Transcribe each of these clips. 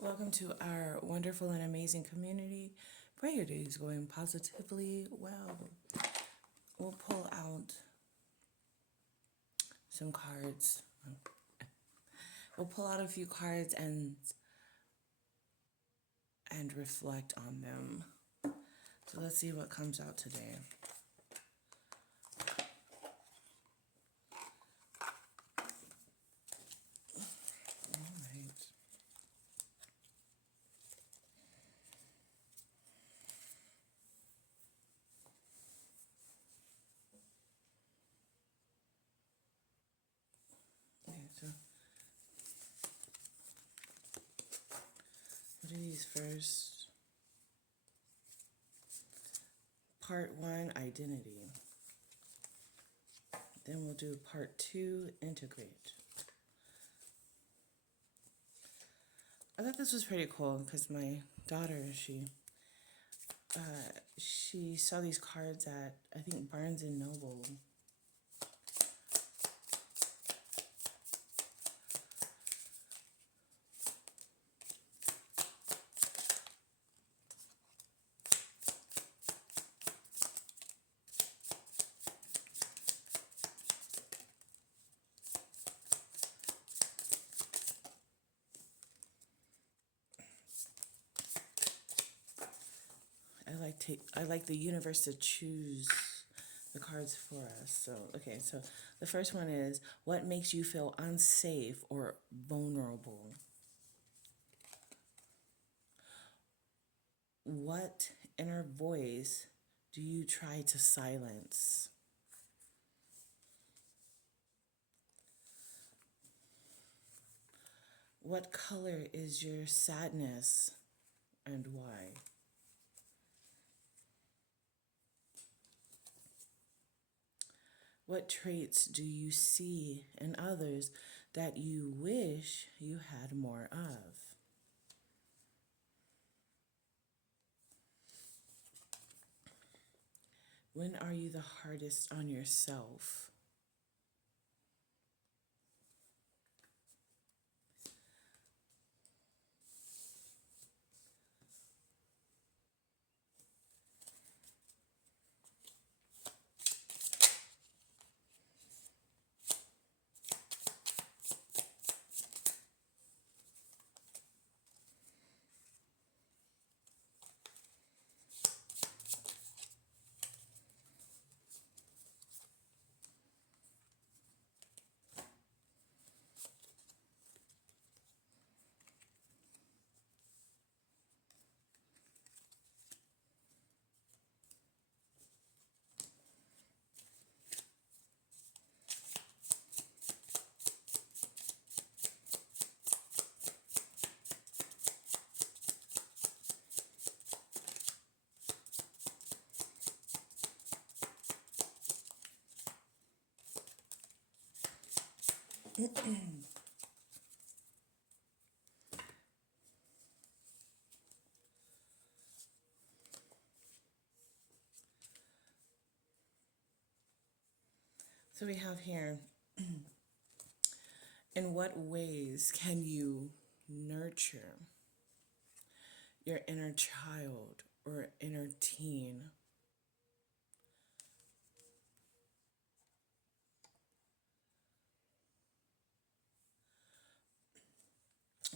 Welcome to our wonderful and amazing community. Pray your day is going positively well. We'll pull out some cards. We'll pull out a few cards and reflect on them. So let's see what comes out today. All right. Okay, so what are these first? Part 1, identity. Then we'll do part 2, integrate. I thought this was pretty cool because my daughter, she saw these cards at, I think, Barnes and Noble. I like the universe to choose the cards for us. So, okay, so the first one is, what makes you feel unsafe or vulnerable? What inner voice do you try to silence? What color is your sadness and why? What traits do you see in others that you wish you had more of? When are you the hardest on yourself? So we have here, in what ways can you nurture your inner child or inner teen?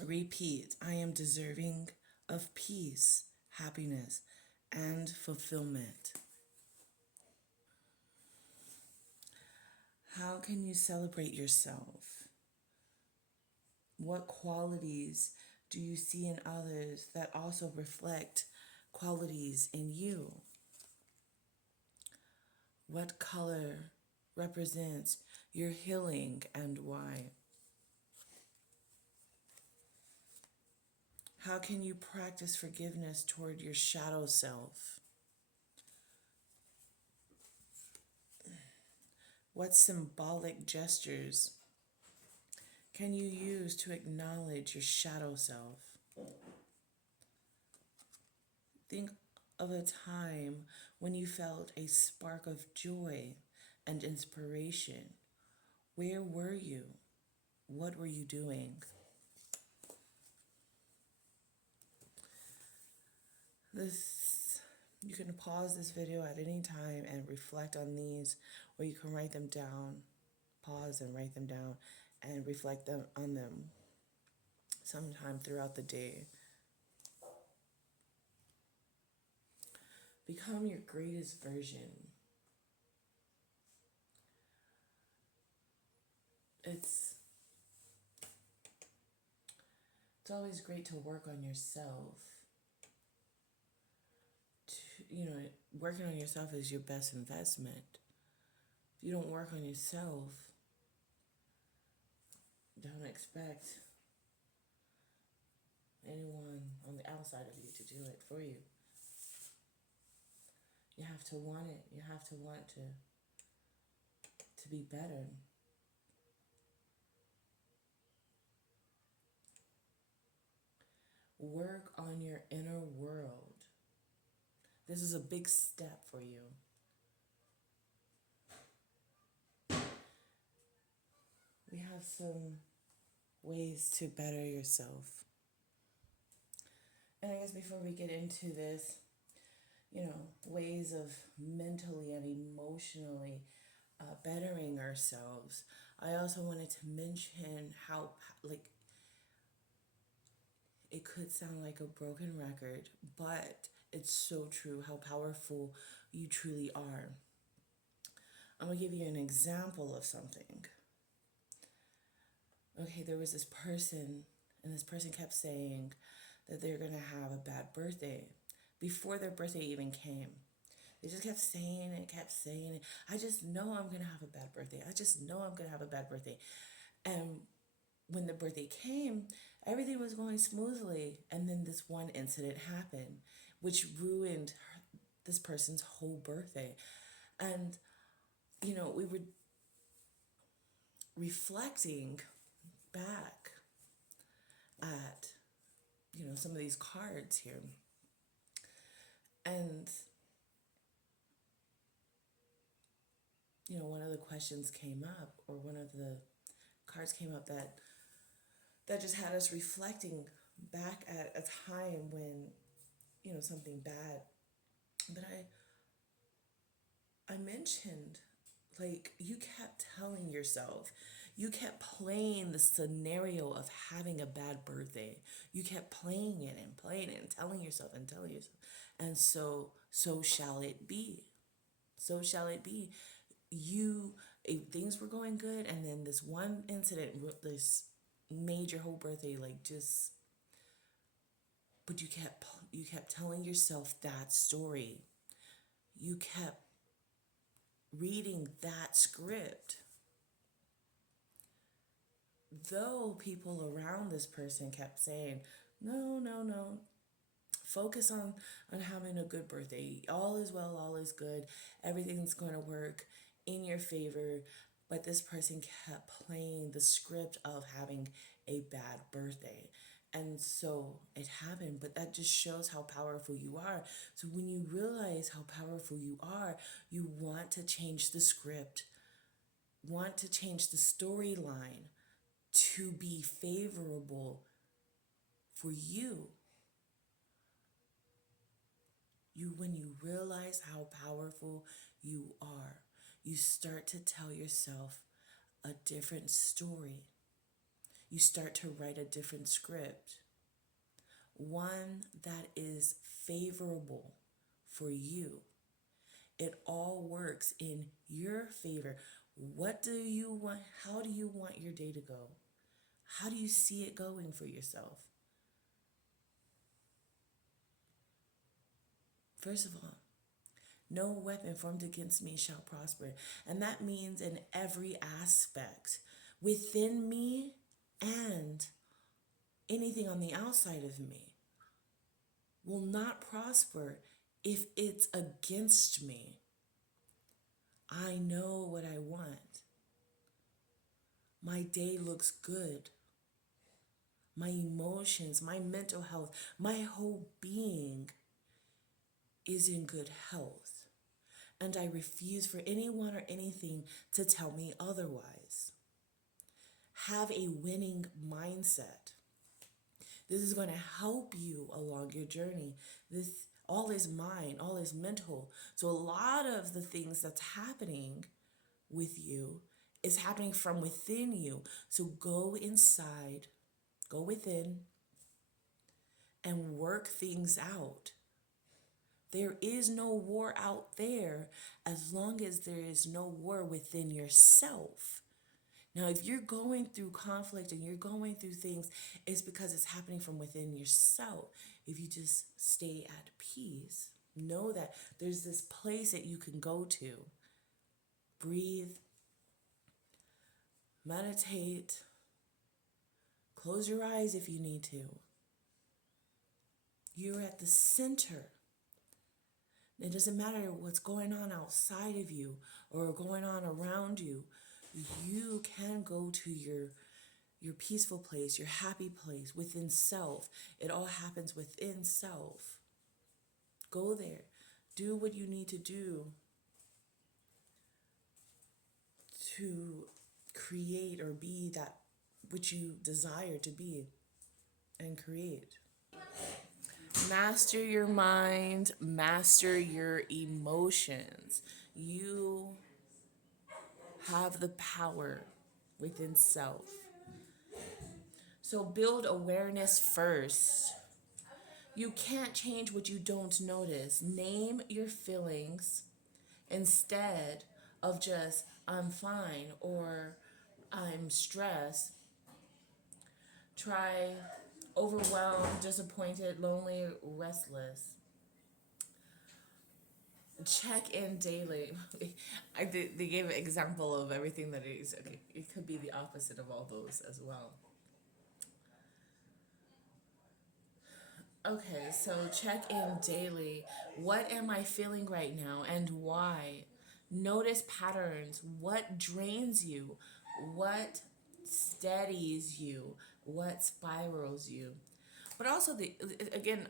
Repeat, I am deserving of peace, happiness, and fulfillment. How can you celebrate yourself? What qualities do you see in others that also reflect qualities in you? What color represents your healing and why? How can you practice forgiveness toward your shadow self? What symbolic gestures can you use to acknowledge your shadow self? Think of a time when you felt a spark of joy and inspiration. Where were you? What were you doing? This, you can pause this video at any time and reflect on these, or you can write them down, pause and write them down and reflect on them sometime throughout the day. Become your greatest version. It's always great to work on yourself. Working on yourself is your best investment. If you don't work on yourself, don't expect anyone on the outside of you to do it for you. You have to want it. You have to want to be better. Work on your inner world. This is a big step for you. We have some ways to better yourself. And I guess before we get into this, ways of mentally and emotionally bettering ourselves, I also wanted to mention how, it could sound like a broken record, but it's so true how powerful you truly are. I'm going to give you an example of something. Okay, there was this person, and this person kept saying that they're going to have a bad birthday before their birthday even came. They just kept saying it, I just know I'm going to have a bad birthday. I just know I'm going to have a bad birthday. And when the birthday came, everything was going smoothly. And then this one incident happened, which ruined this person's whole birthday. And, we were reflecting back at, some of these cards here. And, one of the questions came up, or one of the cards came up that just had us reflecting back at a time when, something bad. But I mentioned, you kept telling yourself, you kept playing the scenario of having a bad birthday. You kept playing it and telling yourself. And so shall it be. So shall it be. If things were going good, and then this one incident, this made your whole birthday but you kept telling yourself that story. You kept reading that script. Though people around this person kept saying, no, focus on having a good birthday. All is well, all is good. Everything's going to work in your favor. But this person kept playing the script of having a bad birthday. And so it happened, but that just shows how powerful you are. So when you realize how powerful you are, you want to change the script, want to change the storyline to be favorable for you. When you realize how powerful you are, you start to tell yourself a different story. You start to write a different script, one that is favorable for you. It all works in your favor. What do you want? How do you want your day to go? How do you see it going for yourself? First of all, no weapon formed against me shall prosper. And that means in every aspect, within me and anything on the outside of me, will not prosper if it's against me. I know what I want. My day looks good. My emotions, my mental health, my whole being is in good health. And I refuse for anyone or anything to tell me otherwise. Have a winning mindset. This is going to help you along your journey. This all is mind, all is mental. So a lot of the things that's happening with you is happening from within you. So go inside, go within, and work things out. There is no war out there as long as there is no war within yourself. Now, if you're going through conflict and you're going through things, it's because it's happening from within yourself. If you just stay at peace, know that there's this place that you can go to. Breathe, meditate, close your eyes if you need to. You're at the center. It doesn't matter what's going on outside of you or going on around you. You can go to your peaceful place, your happy place within self. It all happens within self. Go there. Do what you need to do to create or be that which you desire to be and create. Master your mind, master your emotions. You have the power within self. So build awareness first. You can't change what you don't notice. Name your feelings instead of just, I'm fine or I'm stressed. Try overwhelmed, disappointed, lonely, restless. Check in daily. They gave an example of everything that is. Okay, it could be the opposite of all those as well. Okay, so check in daily. What am I feeling right now and why? Notice patterns. What drains you? What steadies you? What spirals you? But also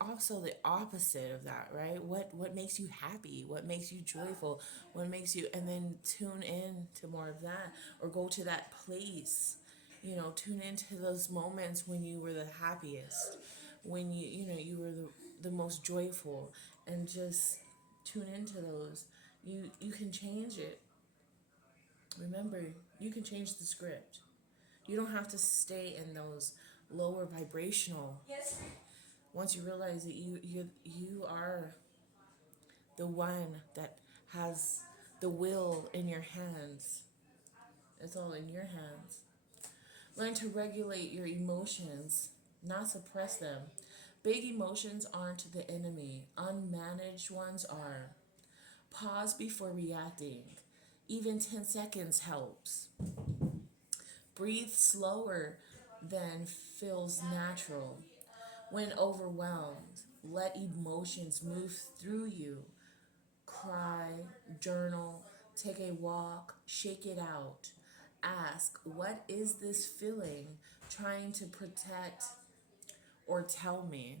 also the opposite of that, right? What makes you happy? What makes you joyful? What makes you, and then tune in to more of that, or go to that place. Tune into those moments when you were the happiest, when you were the most joyful, and just tune into those. You can change it. Remember, you can change the script. You don't have to stay in those lower vibrational. Once you realize that you are the one that has the will in your hands. It's all in your hands. Learn to regulate your emotions, not suppress them. Big emotions aren't the enemy. Unmanaged ones are. Pause before reacting. Even 10 seconds helps. Breathe slower than feels natural. When overwhelmed, let emotions move through you. Cry, journal, take a walk, shake it out. Ask, what is this feeling trying to protect or tell me?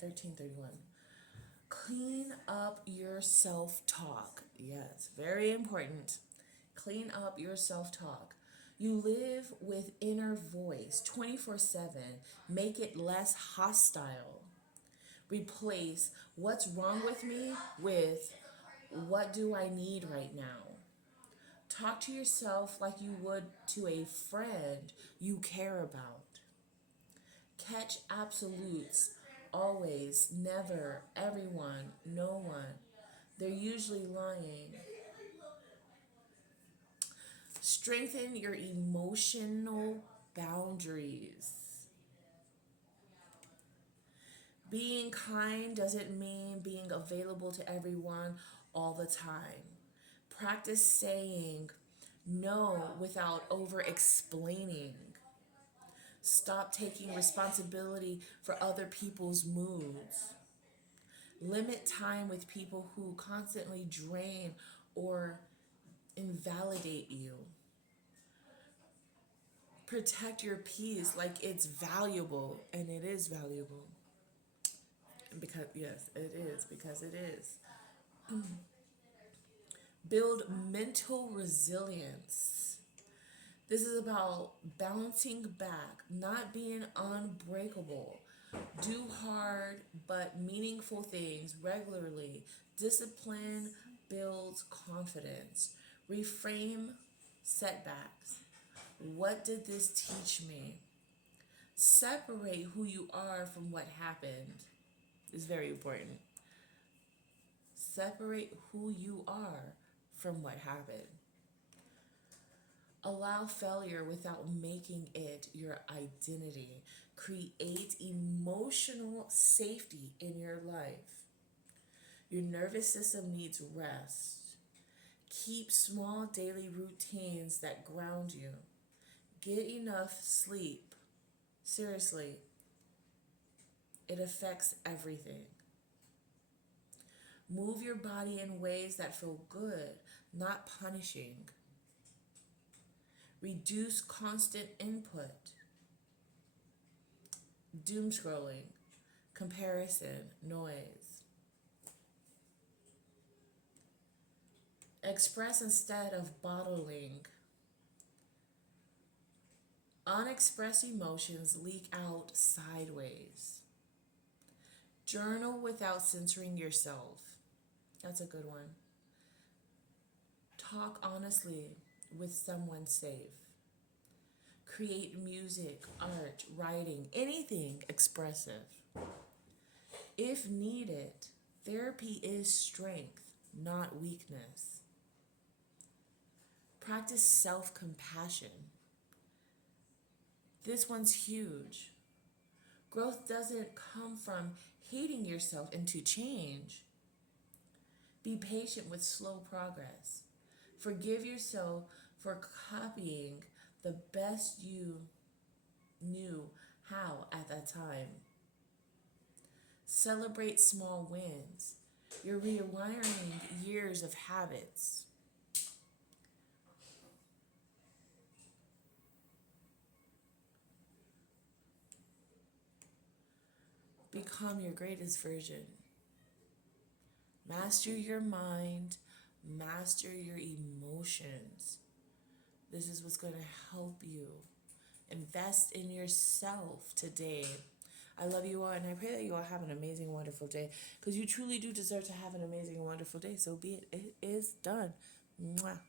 1331. Clean up your self-talk. Yes, very important. Clean up your self-talk. You live with inner voice 24/7. Make it less hostile. Replace what's wrong with me with what do I need right now. Talk to yourself like you would to a friend you care about. Catch absolutes. Always, never, everyone, no one. They're usually lying. Strengthen your emotional boundaries. Being kind doesn't mean being available to everyone all the time. Practice saying no without over explaining. Stop taking responsibility for other people's moods. Limit time with people who constantly drain or invalidate you. Protect your peace like it's valuable, and it is valuable. Because, yes, it is, because it is. Build mental resilience. This is about bouncing back, not being unbreakable. Do hard but meaningful things regularly. Discipline builds confidence. Reframe setbacks. What did this teach me? Separate who you are from what happened. Is very important. Separate who you are from what happened. Allow failure without making it your identity. Create emotional safety in your life. Your nervous system needs rest. Keep small daily routines that ground you. Get enough sleep. Seriously, it affects everything. Move your body in ways that feel good, not punishing. Reduce constant input, doom scrolling, comparison, noise. Express instead of bottling. Unexpressed emotions leak out sideways. Journal without censoring yourself. That's a good one. Talk honestly with someone safe. Create music, art, writing, anything expressive. If needed, therapy is strength, not weakness. Practice self-compassion. This one's huge. Growth doesn't come from hating yourself into change. Be patient with slow progress. Forgive yourself for copying the best you knew how at that time. Celebrate small wins. You're rewiring years of habits. Become your greatest version. Master your mind. Master your emotions. This is what's going to help you. Invest in yourself today. I love you all, and I pray that you all have an amazing, wonderful day, because you truly do deserve to have an amazing, wonderful day. So be it. It is done. Mwah.